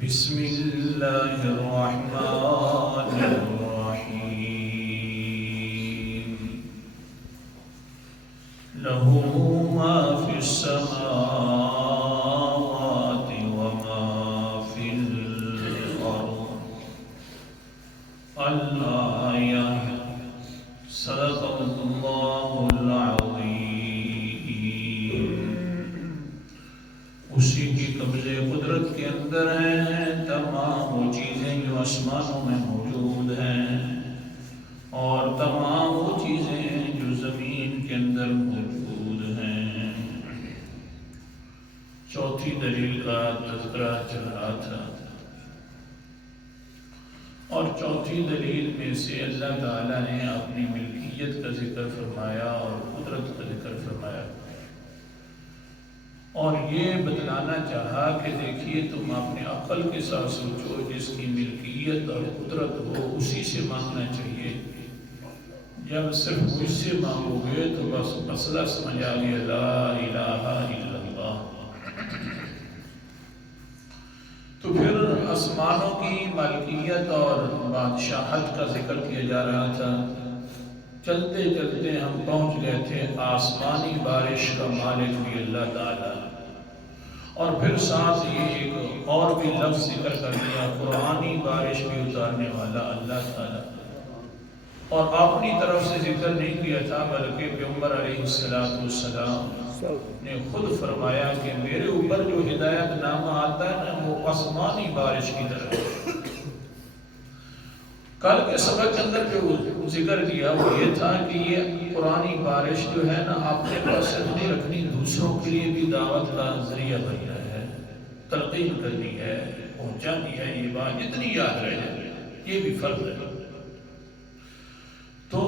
بسم اللہ الرحمن الرحیم لہ ما فی السماوات وما فی الارض الآیہ صدق اللہ العظیم۔ اسی کی قبضے قدرت کے اندر ہیں تمام وہ چیزیں جو آسمانوں میں موجود ہیں اور تمام وہ چیزیں جو زمین کے اندر موجود ہیں۔ چوتھی دلیل کا تذکرہ چل رہا تھا اور چوتھی دلیل میں سے اللہ تعالیٰ نے اپنی ملکیت کا ذکر فرمایا اور قدرت کا ذکر فرمایا اور یہ بتلانا چاہا کہ دیکھیے تم اپنے عقل کے ساتھ سوچو، جس کی ملکیت اور قدرت ہو اسی سے مانگنا چاہیے۔ جب صرف مجھ سے مانگو گے تو بس مسئلہ سمجھ آ گیا، لا الہ الا اللہ۔ تو پھر آسمانوں کی مالکیت اور بادشاہت کا ذکر کیا جا رہا تھا۔ چلتے چلتے ہم پہنچ گئے تھے آسمانی بارش کا مالک بھی اللہ تعالیٰ، اور پھر ساتھ یہ ایک اور بھی لفظ ذکر کر دیا، قرآنی بارش بھی اتارنے والا اللہ تعالیٰ، اور اپنی طرف سے ذکر نہیں کیا تھا بلکہ پیغمبر علیہ السلام نے خود فرمایا کہ میرے اوپر جو ہدایت نامہ آتا ہے نا وہ آسمانی بارش کی طرح۔ کل کے سبق کے اندر جو ذکر کیا وہ یہ تھا کہ یہ قرآنی بارش جو ہے نا اپنے پاس نہیں رکھنی، دوسروں کے لیے بھی دعوت کا ذریعہ بننا ہے، تلقین کرنی ہے، پہنچانی ہے۔ یہ بات جتنی یاد رہ جائے یہ بھی فرض ہے۔ تو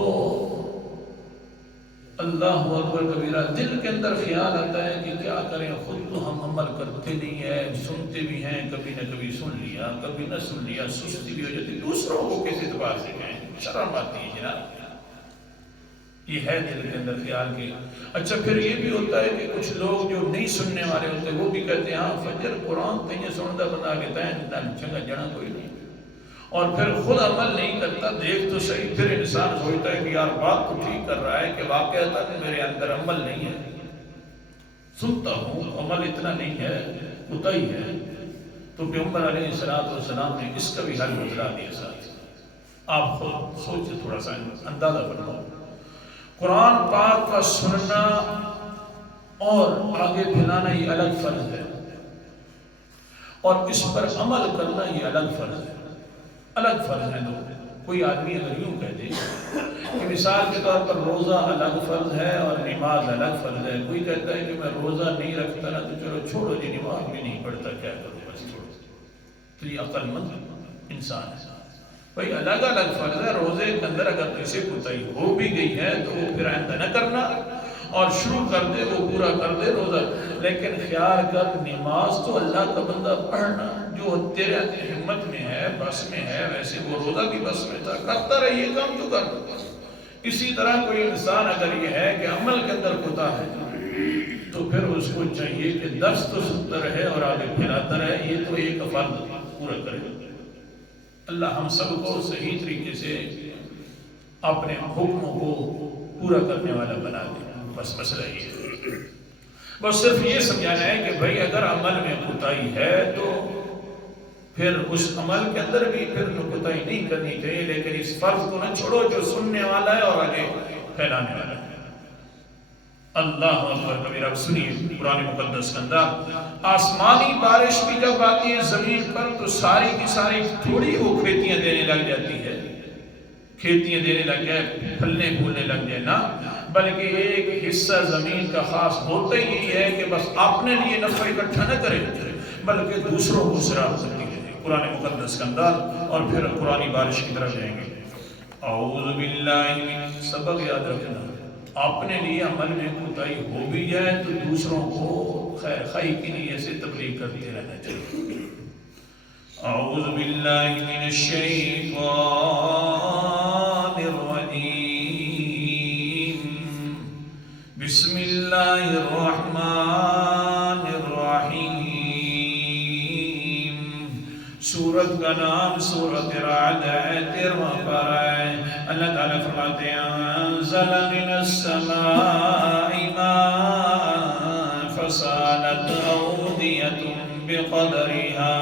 اللہ اکبر کبیرہ، دل کے اندر خیال آتا ہے کہ کیا کریں، خود تو ہم عمل کرتے نہیں ہیں، سنتے بھی ہیں، کبھی نہ کبھی سن لیا کبھی نہ سن لیا، سستی بھی ہو جاتی، دوسروں کو کس اعتبار سے کہیں، شرم آتی ہے جناب۔ یہ ہے دل کے اندر خیال کی۔ اچھا پھر یہ بھی ہوتا ہے کہ کچھ لوگ جو نہیں سننے والے ہوتے وہ بھی کہتے ہیں ہاں فجر قرآن تینے سنتا بنا کے تین چنگا جنا کوئی نہیں، اور پھر خود عمل نہیں کرتا۔ دیکھ تو صحیح، پھر انسان سوچتا ہے کہ یار بات تو ٹھیک کر رہا ہے کہ واقعہ میرے اندر عمل نہیں ہے، سنتا ہوں عمل اتنا نہیں ہے، کوتاہی ہے۔ تو پیغمبر علیہ السلام نے اس کا بھی حل بتلا دیا ساتھ۔ آپ خود سوچیں، تھوڑا سا اندازہ بناؤ، قرآن پاک کا سننا اور آگے پھیلانا یہ الگ فرض ہے، اور اس پر عمل کرنا یہ الگ فرض ہے، الگ فرض ہے۔ دو کوئی آدمی اگر یوں کہہ دے کہ مثال کے طور پر روزہ الگ فرض ہے اور نماز الگ فرض ہے، کوئی کہتا ہے کہ میں روزہ نہیں رکھتا نا تو چلو چھوڑو جی، نماز بھی نہیں پڑھتا، کیا کروں بس چھوڑو، تو یہ عقل مند انسان ہے۔ بھئی الگ الگ فرض ہے، روزے کے اندر اگر کسی کوتاہی ہو بھی گئی ہے تو وہ پھر آئندہ نہ کرنا، اور شروع کر دے وہ پورا کر دے روزہ، لیکن خیال کر نماز تو اللہ کا بندہ پڑھنا جو تیرے ہمت میں ہے، بس میں ہے، ویسے وہ روزہ بھی بس میں تھا، کرتا رہیے کام جو کر۔ اسی طرح کوئی انسان اگر یہ ہے کہ عمل کے اندر کوتاہی ہے تو پھر اس کو چاہیے کہ درس تو سنتا رہے اور آگے پھیلاتا رہے، یہ تو ایک فرض پورا کرے۔ اللہ ہم سب کو صحیح طریقے سے اپنے حکموں کو پورا کرنے والا بنا دے، بس مسئلہ یہ ہے۔ بس صرف یہ سمجھانا ہے کہ بھئی اگر عمل میں کوتاہی ہے تو پھر اس عمل کے اندر بھی پھر کوتاہی نہیں کرنی چاہیے، لیکن اس فرض کو نہ چھوڑو جو سننے والا ہے اور آگے پھیلانے والا ہے۔ اللہ اکبر کبیرہ۔ سنیے قرآن مقدس کے اندر آسمانی بارش بھی جب آتی ہے زمین پر تو ساری کی ساری تھوڑی وہ کھیتیاں دینے لگ جاتی ہے، کھیتیاں دینے لگ جائے، پھلنے پھولنے لگ جائے نا، بلکہ ایک حصہ زمین کا خاص ہوتا ہی یہی ہے کہ بس اپنے لیے نفع اکٹھا نہ کرے بلکہ دوسروں کو سراغ کرتی ہے۔ قرآن مقدس کے اندر، اور پھر قرآنی بارش کی طرف جائیں گے۔ اعوذ باللہ من، سبق یاد رکھنا، اپنے لیے عمل میں کوتاہی ہو بھی جائے تو دوسروں کو خیر خواہی کے لیے ایسے تبلیغ کرتے رہنا چاہیے۔ اعوذ باللہ من الشیطان الرجیم، بسم اللہ الرحمن الرحیم، سورت کا نام سورت رعد ہے، 13واں پارہ ہے۔ اللہ تعالیٰ فرماتے ہیں انزل من السماء ماء فسالت اودية بقدرها۔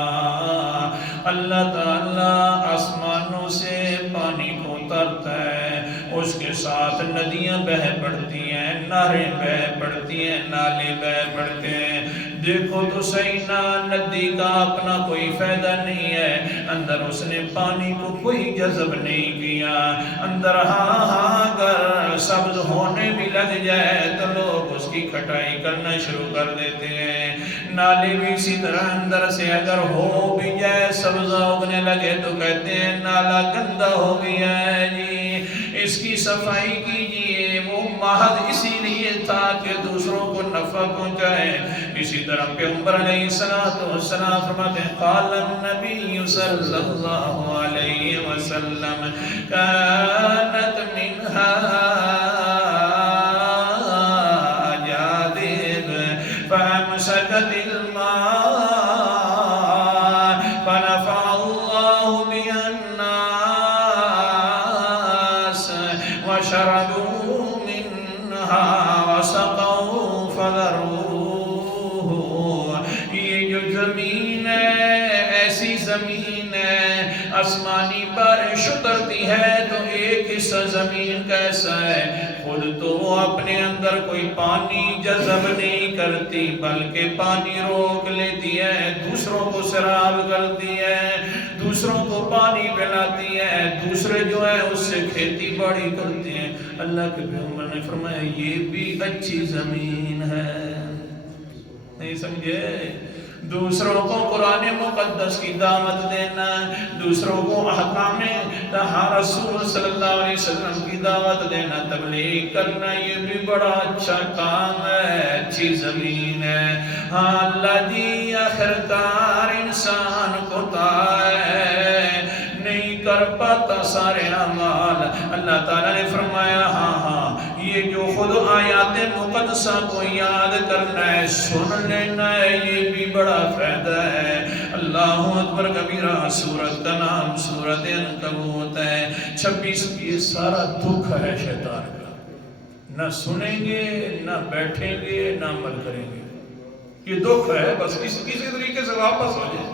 اللہ تعالیٰ آسمانوں سے پانی کو اتارتا ہے، اس کے ساتھ ندیاں بہ پڑتی ہیں، نہریں بہ پڑتی ہیں، نالے بہ پڑتے ہیں۔ دیکھو تو صحیح نا، ندی کا اپنا کوئی فائدہ نہیں ہے، اندر اس نے پانی کو کوئی جذب نہیں کیا۔ اندر اگر سبز ہونے بھی لگ جائے تو لوگ اس کی کھٹائی کرنا شروع کر دیتے ہیں۔ نالے بھی اسی طرح اندر سے اگر ہو بھی جائے، سبزہ اگنے لگے تو کہتے ہیں نالا گندا ہو گیا ہے جی، اس کی صفائی کیجئے۔ وہ محض اسی لیے تھا کہ دوسروں کو نفع پہنچائے۔ اسی طرح پیغمبر علیہ السلام فرماتے ہیں قال النبی صلی اللہ علیہ وسلم كانت منها جاذب فامسكت الماء فنفع الله بها الناس وشربوا منها وسقوا فذروه۔ یہ جو زمین ہے ایسی زمین ہے، آسمانی بارش اترتی ہے تو ایک حصہ زمین کا ایسا ہے، خود تو وہ اپنے اندر کوئی پانی جذب نہیں کرتی بلکہ پانی روک لیتی ہے، دوسروں کو سیراب کرتی ہے، دوسروں کو پانی پلاتی ہے، دوسرے جو ہے اس سے کھیتی باڑی کرتے ہیں۔ اللہ کے پیغمبر نے فرمایا یہ بھی اچھی زمین ہے، نہیں سمجھے؟ دوسروں کو قرآن مقدس کی دعوت دینا، دوسروں کو احکام رسول صلی اللہ علیہ وسلم کی دعوت دینا، تبلیغ کرنا، یہ بھی بڑا اچھا کام ہے، اچھی زمین ہے۔ ہاں اللہ جی آخرکار انسان کو نہیں کر پاتا سارے اعمال۔ اللہ تعالیٰ نے فرمایا ہاں یہ جو خود آیات مقدسہ کو یاد کرنا ہے، سن لینا ہے، یہ بھی بڑا فائدہ ہے۔ اللہ اکبر کبیرہ۔ سورت کا نام سورت عنکبوت ہے۔ 26 یہ سارا دکھ ہے شیطان کا، نہ سنیں گے نہ بیٹھیں گے نہ عمل کریں گے، یہ دکھ ہے، بس کسی طریقے سے واپس ہو جائے۔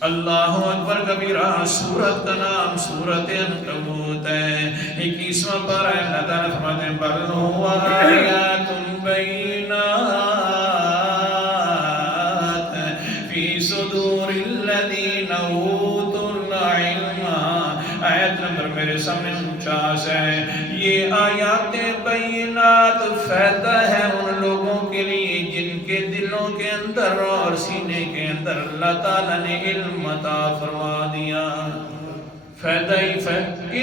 اللہ اکبر کبیرہ۔ سورت کا نام سورت عنکبوت ہے۔ 21واں پارہ ہے۔ اللہ تعالیٰ فرماتے ہیں بل هو آیات بینات فی صدور الذین اوتوا العلم۔ آیت نمبر میرے سامنے 49 ہے۔ یہ آیات بینات فائدہ ہے ان لوگوں کے لیے جن کے دلوں کے اندر اور سینے کے اندر اللہ تعالیٰ نے علم عطا فرما دیا۔ فائدہ ہی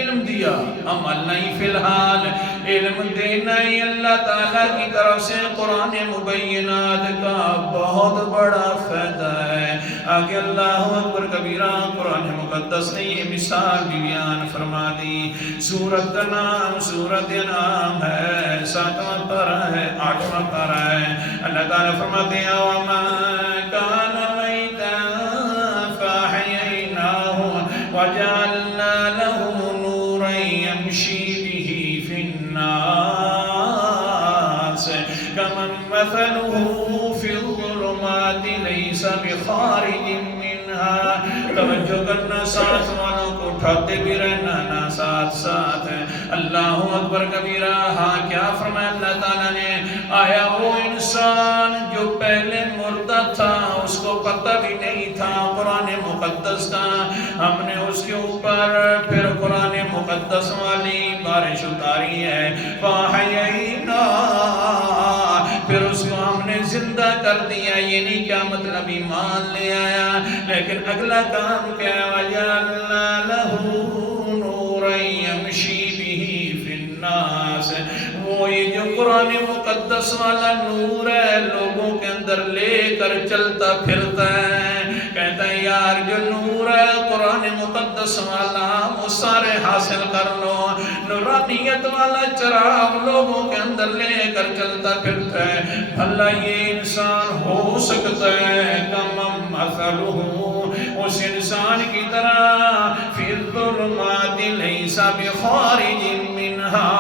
علم دیا، عمل نہیں۔ فی الحال علم دینا ہی اللہ تعالیٰ کی طرف سے قرآن مبینات کا بہت بڑا فائدہ ہے۔ آگے اللہ اکبر کبیرہ قرآن مقدس نے یہ مثال بھی بیان فرما دی۔ سورت کا نام سورت انعام ہے، 7واں پارہ ہے، 8واں پارہ ہے۔ اللہ تعالیٰ فرماتے ہیں وَمَا كَانَ مَيْتًا فَأَحْيَيْنَاهُ وَجَعَلْنَا لَهُ نُورًا يَمْشِي بِهِ فِي النَّاسِ كَمَنْ مَثَلُهُ فِي الظُّلُمَاتِ لَيْسَ بِخَارِجٍ مِّنْهَا۔ توجہ کرنا، ساتھ والوں کو اٹھاتے بھی رہنا نا، ساتھ ساتھ ہے۔ اللہ اکبر کبیرہ۔ ہاں کیا فرمایا اللہ تعالیٰ نے؟ آیا وہ انسان جو پہلے مردہ تھا، اس کو پتہ بھی نہیں تھا قرآن مقدس کا، ہم نے اس کے اوپر پھر قرآن مقدس والی بارش اتاری ہے۔ پھر اس کو ہم نے زندہ کر دیا۔ یہ نہیں کیا مطلب ایمان لے آیا، لیکن اگلا کام کیا؟ وَجَعَلْنَا لَهُ نُورًا يَمْشِي بِهِ فِي النَّاسِ۔ وہ یہ جو قرآن مقدس والا نور ہے لوگوں کے اندر لے کر چلتا پھرتا ہے، کہتا ہے یار جو نور ہے قرآن مقدس والا وہ سارے حاصل کر لو۔ نورانیت والا چراغ لوگوں کے اندر لے کر چلتا پھرتا ہے۔ بھلا یہ انسان ہو سکتا ہے کم مثلہ، وہ اس انسان کی طرح فی الظلمات لیس بخارج منہا،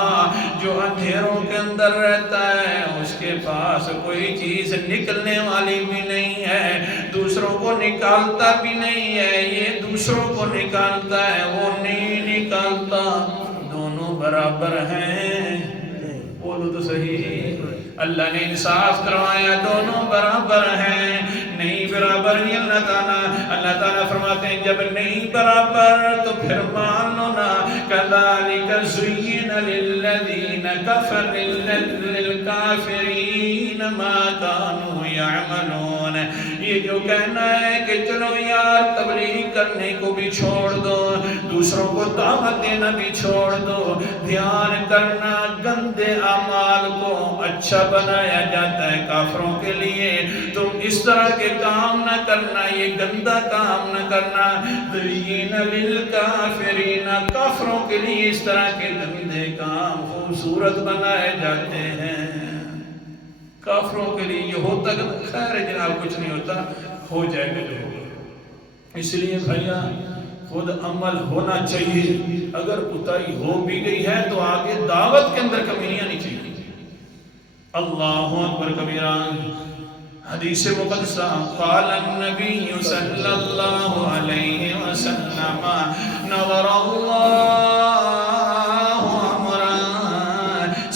جو اندھیروں کے اندر رہتا ہے اس کے پاس کوئی چیز نکلنے والی بھی نہیں ہے، دوسروں کو نکالتا بھی نہیں ہے، یہ دوسروں کو نکالتا ہے وہ نہیں نکالتا، دونوں برابر ہیں، بولو تو صحیح، اللہ نے انصاف کروایا، دونوں برابر ہیں، نہیں برابر نہیں اللہ تعالیٰ فرماتے ہیں جب نہیں برابر تو پھر مان لو نا، كَذَلِكَ زُيِّنَ لِلَّذِينَ كَفَرُوا لِلْكَافِرِينَ مَا كَانُوا يَعْمَلُونَ، یہ جو کہنا ہے کہ چلو یار تبلیغ کرنے کو بھی چھوڑ دو، دوسروں کو دعوت دینا بھی چھوڑ دو، دھیان کرنا گندے اعمال کو اچھا بنایا جاتا ہے کافروں کے لیے، تم اس طرح کے کام نہ کرنا، یہ گندہ کام نہ کرنا، زُيِّنَ لِلْكَافِرِينَ، کافروں کے لیے اس طرح کے گندے کام خوبصورت بنائے جاتے ہیں، کافروں کے لیے یہ ہوتا کہ خیر جناب کچھ نہیں ہوتا، ہو جائے گا جو ہوگا، اس لیے بھائیا خود عمل ہونا چاہیے، اگر کوتاہی ہو بھی گئی ہے تو آگے دعوت کے اندر کمی نہیں آنی چاہیے۔ اللہ اکبر کبیرہ، حدیث مقدسہ قال النبی صلی اللہ علیہ وسلم نظر اللہ امرا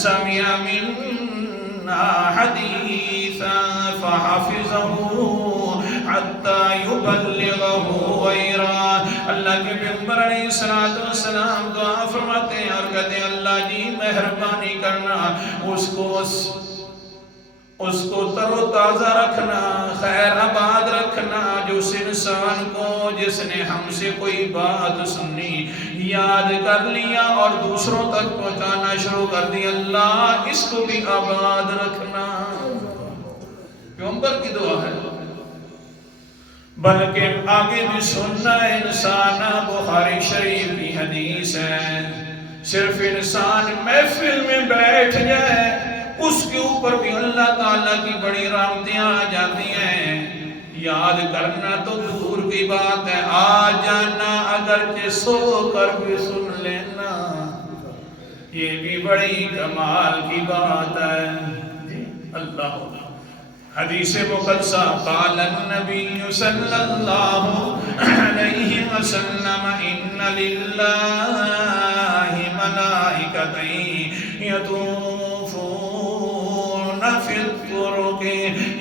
سمع منا حدیثا فحفظه حتی یبلغه غیرہ، اللہ کے پیغمبر علیہ السلام دعا فرماتے ہیں اور کہتے ہیں اللہ جی مہربانی کرنا، اس کو تر و تازہ رکھنا، خیر آباد رکھنا، جو اس انسان کو جس نے ہم سے کوئی بات سنی یاد کر لیا اور دوسروں تک پہنچانا شروع کر دیا، اللہ اس کو بھی آباد رکھنا، پیغمبر کی دعا ہے، بلکہ آگے بھی سننا انسان، بخاری شریف کی حدیث ہے، صرف انسان محفل میں بیٹھ جائے اس کے اوپر بھی اللہ تعالیٰ کی بڑی رحمتیں آ جاتی ہیں، یاد کرنا تو دور کی بات ہے، آ جانا اگرچہ سو کر بھی سن لینا، یہ بھی بڑی کمال کی بات ہے، جی اللہ حدیث مقدسہ قال النبی صلی اللہ علیہ وسلم ان للہ ملائکۃ یطوفون فی الطرق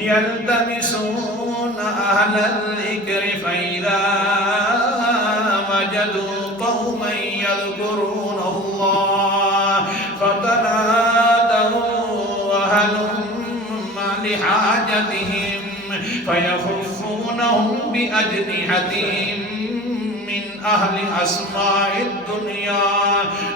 یلتمسون اہل الذکر فاذا وجدوا قوما یذکرون اللہ فتنادوا وهلم لحاجتهم فيخفونهم بأجنحتهم من أهل أسماء الدنيا،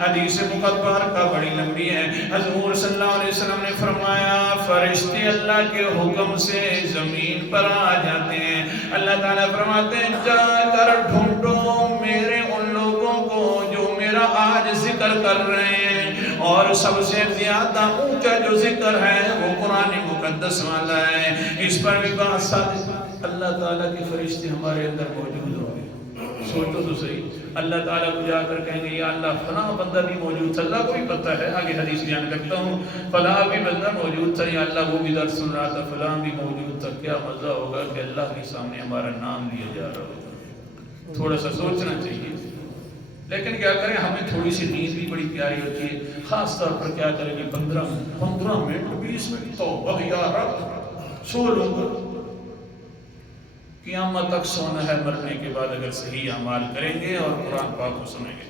حدیث مقدس کا بڑی لمبی ہے، حضور صلی اللہ علیہ وسلم نے فرمایا فرشتے اللہ کے حکم سے زمین پر آ جاتے ہیں، اللہ تعالیٰ فرماتے ہیں جا کر ڈھونڈو میرے ان لوگوں کو جو میرا آج ذکر کر رہے ہیں، اور سب سے زیادہ اونچا جو ذکر ہے وہ قرآن مقدس والا ہے، اس پر بھی بات صادق، اللہ تعالیٰ کے فرشتے ہمارے اندر موجود ہوں گے، سوچو تو صحیح، اللہ تعالیٰ کو جا کر کہیں گے یا اللہ فلاں بندہ بھی موجود تھا، اللہ کو بھی پتہ ہے، آگے حدیث بیان کرتا ہوں، فلاں بھی بندہ موجود تھا یا اللہ وہ بھی درس سن رہا تھا، فلاں بھی موجود تھا، کیا مزہ ہوگا کہ اللہ کے سامنے ہمارا نام لیا جا رہا ہوگا، تھوڑا سا سوچنا چاہیے، لیکن کیا کریں ہمیں تھوڑی سی نیند بھی بڑی پیاری ہوتی ہے، خاص طور پر کیا کریں گے 15 منٹ 20 منٹ توبہ یا رب سو لوں گا، قیامت تک سونا ہے، مرنے کے بعد اگر صحیح اعمال کریں گے اور قرآن پاک کو سنیں گے۔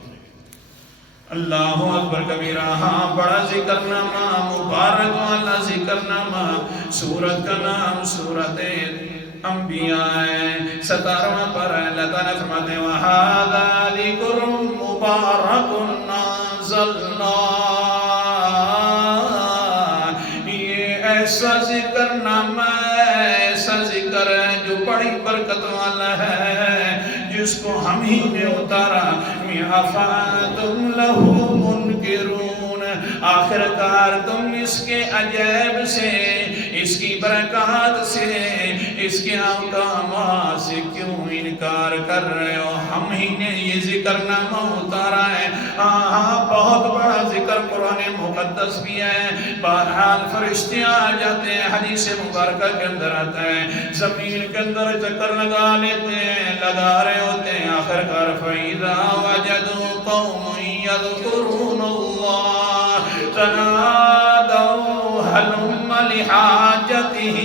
اللہ اکبر کبیرہ، ہاں بڑا ذکر نامہ، مبارک والا ذکر نامہ، سورت کا نام سورت انبیاء ہے، 17واں پارہ ہے، اللہ تعالیٰ فرماتے ہیں وَهَذَا ذِكْرٌ مُبَارَكٌ أَنزَلْنَاهُ، یہ ایسا ذکر نامہ ہے، ایسا ذکر ہے جو بڑی برکت والا ہے، جس کو ہم ہی نے اتارا، أَفَأَنتُمْ لَهُ مُنْكِرُونَ، آخر کار تم اس کے عجائب سے، اس کی برکات سے، اس کے احکامات سے کیوں انکار کر رہے ہو، ہم ہی نے یہ ذکر نامہ اتارا ہے۔ بہت بڑا ذکر قرآن مقدس بھی ہے۔ بہرحال فرشتے آ جاتے ہیں، حدیث مبارکہ کے اندر آتا ہے، زمین کے اندر چکر لگا لیتے ہیں، لگا رہے ہوتے ہیں، آخر کار فَإِذَا وَجَدُوا قَوْمٌ يَذْكُرُونَ اللَّهَ تَنَادَوْا هَلُمَّ لِحَاجَتِهِمْ۔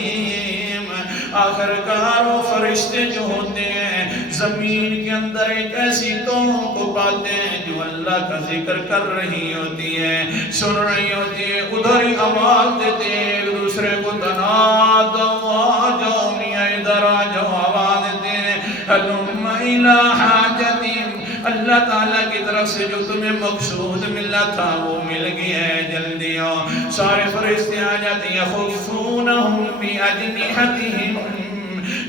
آخر کار وہ فرشتے جو ہوتے ہیں زمین کے اندر ایک ایسی قوم کو پاتے ہیں جو اللہ کا ذکر کر رہی ہوتی ہے، سن رہی ہوتی ہے، ادھر ہی آواز دیتے ہیں ایک دوسرے کو، تنادوا آ جاؤ میاں ادھر آ جاؤ، آواز دیتے ہیں ہلم الی حاجتہم، اللہ تعالیٰ کی طرف سے جو تمہیں مقصود ملا تھا وہ مل گیا ہے، جلدی آؤ۔ سارے فرشتے آ جاتے ہیں، یخفونہم بِأَجْنِحَتِہِم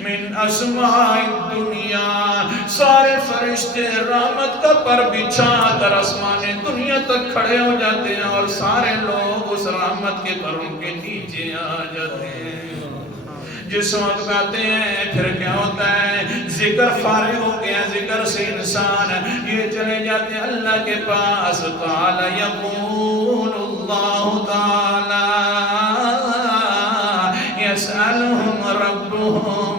من اسماء الدنیا، سارے فرشتے رحمت کا پر بچھا کر آسمان دنیا تک کھڑے ہو جاتے ہیں، اور سارے لوگ اس رحمت کے پروں کے نیچے آ جاتے ہیں۔ جس وقت آتے ہیں پھر کیا ہوتا ہے، ذکر فارغ ہو گیا، ذکر سے انسان یہ چلے جاتے ہیں اللہ کے پاس۔ قال یقول اللہ تعالی یسألہم ربہم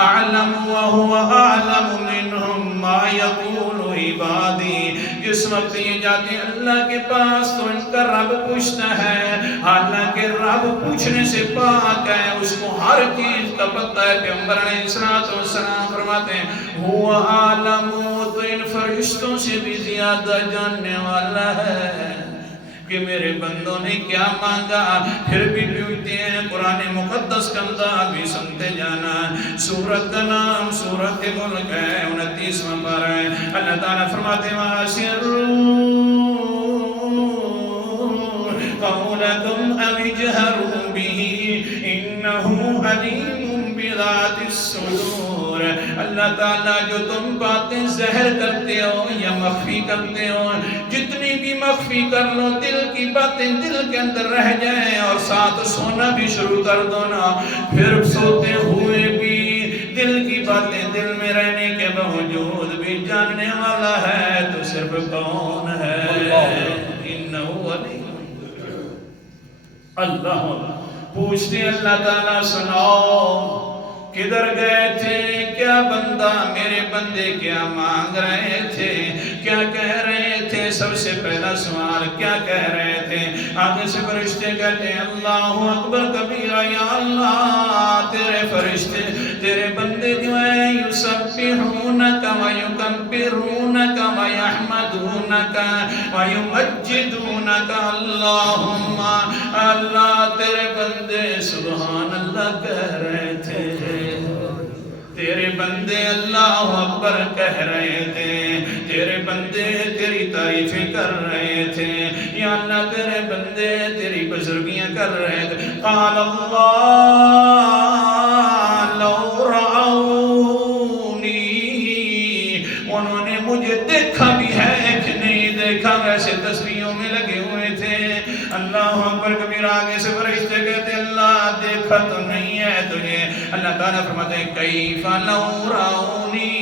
اعلم وهو اعلم منہم ما یقول عبادی۔ جس وقت یہ جاتے ہیں اللہ کے پاس تو ان کا رب پوچھتا ہے، حالانکہ رب پوچھنے سے پاک ہے، اس کو ہر چیز کا پتہ ہے۔ پیغمبر علیہ السلام فرماتے ہیں هو اعلم، تو ان فرشتوں سے بھی زیادہ جاننے والا ہے کہ میرے بندوں نے کیا مانگا۔ پھر بھی پوچھتے ہیں، قرآن مقدس کا انداز بھی سنتے جانا۔ سورت کا نام سورت ملک ہے، 29واں پارہ ہے۔ اللہ تعالیٰ فرماتے ہیں وَأَسِرُّوا قَوْلَكُمْ أَوِ اجْهَرُوا بِهِ إِنَّهُ عَلِيمٌ بِذَاتِ الصُّدُورِ۔ اللہ تعالیٰ جو تم باتیں ظاہر کرتے ہو یا مخفی کرتے ہو، جتنی بھی مخفی کر لو، دل کی باتیں دل کے اندر رہ جائیں، اور ساتھ سونا بھی شروع کر دو نا، پھر سوتے ہوئے بھی دل کی باتیں دل میں رہنے کے باوجود بھی جاننے والا ہے تو صرف کون ہے؟ انہو علی اللہ۔ پوچھتے اللہ تعالیٰ سناؤ کدھر گئے تھے، کیا بندہ میرے بندے کیا مانگ رہے تھے، کیا کہہ رہے تھے؟ سب سے پہلا سوال کیا کہہ رہے تھے؟ آگے سے فرشتے کہتے ہیں اللہ اکبر کبیرہ، یا اللہ تیرے فرشتے تیرے بندے جو ہیں یسبحونک ویکبرونک ویحمدونک ویمجدونک، اللہم اللہ تیرے بندے سبحان اللہ کہہ رہے تھے، تیرے بندے اللہ اکبر کہہ رہے تھے، تیرے بندے تیری تعریفیں کر رہے تھے، یا اللہ تیرے بندے تیری بزرگیاں کر رہے تھے۔ قال اللہ لو رعونی، انہوں نے مجھے دیکھا بھی ہے کہ نہیں دیکھا، ویسے تسبیحوں میں لگے ہوئے تھے۔ اللہ اکبر کبیر، آگے سے فرشتے کہتے اللہ دیکھا تو نہیں ہے تجھے۔ اللہ تعالیٰ فرماتے ہیں کیف لو رعونی،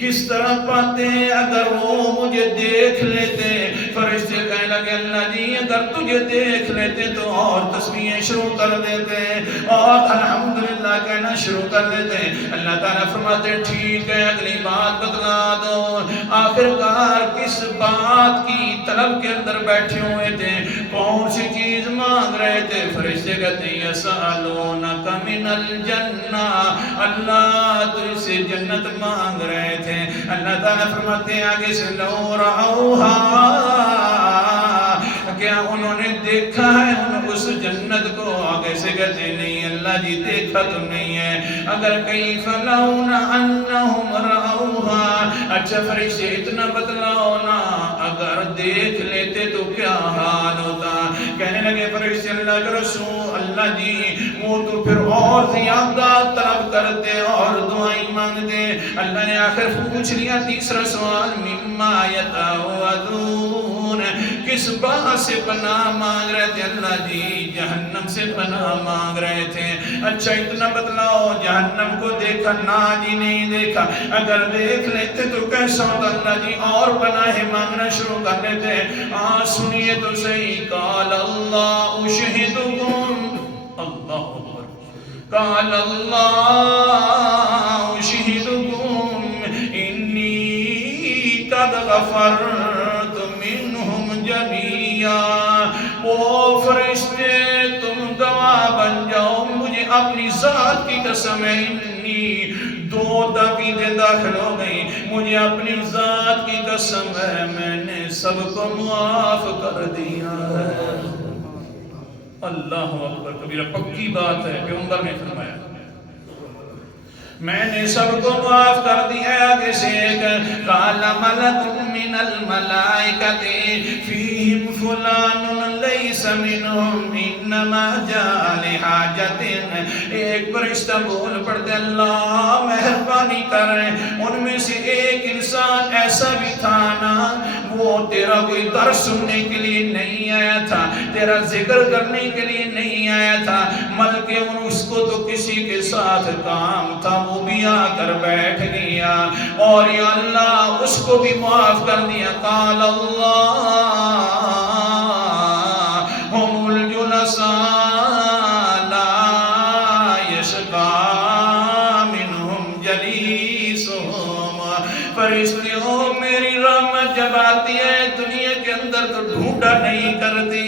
کس طرح پاتے اگر وہ مجھے دیکھ لیتے۔ فرشتے کہنے لگے اللہ جی اگر تجھے دیکھ لیتے تو اور تسبیحیں شروع کر دیتے اور الحمدللہ کہنا شروع کر دیتے۔ اللہ تعالیٰ فرماتے ہیں ٹھیک ہے اگلی بات بتلا دو، آخر کار کس بات کی طلب کے اندر بیٹھے ہوئے تھے، کون سی چیز مانگ رہے تھے؟ فرشتے کہتے ہیں یسألونک من الجنہ، اللہ تجھ سے جنت مانگ رہے تھے۔ اللہ تعالیٰ فرماتے ہیں آگے سے لو رعوہا، کیا انہوں نے دیکھا ہے اس جنت کو؟ آگے سے کہتے ہیں نہیں اللہ جی دیکھا تو نہیں ہے۔ اگر کیف لو انہم رعوہا، اچھا فرشتے اتنا بتلاؤ نا اگر دیکھ لیتے تو کیا حال ہوتا؟ کہنے لگے فرشتے اللہ کے رسول اللہ جی وہ تو پھر اور زیادہ طلب کر کرتے اور دعائیں مانگتے. اللہ نے آخر پوچھ لیا تیسرا سوال مما یتعوذون, کس بات سے پناہ مانگ رہے تھے؟ اللہ جی جہنم سے پناہ مانگ رہے تھے. اچھا اتنا بتلاؤ جہنم کو دیکھا؟ نا جی نہیں دیکھا. اگر دیکھ لیتے تو کیسا ہوتا؟ اللہ جی اور پناہ مانگنا شروع کر لیتے. سنیے تو صحیح. قال اللہ اشہدکم, اللہ اکبر, قال اللہ اشہدکم انی قد غفرت منہم جمیعا. وہ فرشتے تم گواہ بن جاؤ, مجھے اپنی ذات کی قسم ہے, انی دو تاکیدیں داخل ہو گئی, مجھے اپنی ذات کی قسم ہے میں نے سب کو معاف کر دیا ہے. اللہ اکبر کبیرہ, پکی بات ہے. پیغمبر نے فرمایا میں نے سب کو معاف کر دیا. آگے سے قال ملک من الملائکۃ فیہم فلان لیس منہم انما جاء لحاجۃ. ایک فرشتہ بول پڑتے اللہ مہربانی کر, ان میں سے ایک انسان ایسا بھی تھا نا, وہ تیرا کوئی درس سننے کے لیے نہیں آیا تھا, تیرا ذکر کرنے کے لیے نہیں آیا تھا, بلکہ اس کو تو کسی کے ساتھ کام تھا, وہ بھی آ کر بیٹھ گیا اور یا اللہ اس کو بھی معاف کر دیا. قال اللہ ہم الجلساء لا یشقی منہم جلیسہم. فرشتوں میری رحمت جب آتی ہے دنیا کے اندر تو ڈھونڈا نہیں کرتی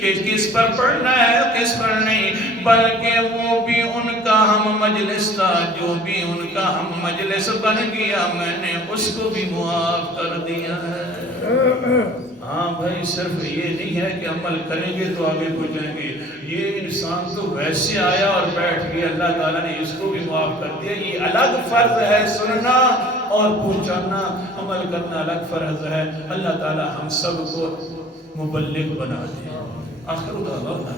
کہ کس پر پڑھنا ہے کس پر نہیں, بلکہ وہ بھی ان کا ہم مجلس تھا, جو بھی ان کا ہم مجلس بن گیا میں نے اس کو بھی معاف کر دیا ہے. ہاں بھائی صرف یہ نہیں ہے کہ عمل کریں گے تو آگے پہنچیں گے. یہ انسان تو ویسے آیا اور بیٹھ گیا, اللہ تعالیٰ نے اس کو بھی معاف کر دیا. یہ الگ فرض ہے, سننا اور پہنچانا, عمل کرنا الگ فرض ہے. اللہ تعالیٰ ہم سب کو مبلغ بنا دے. آخر دعوانا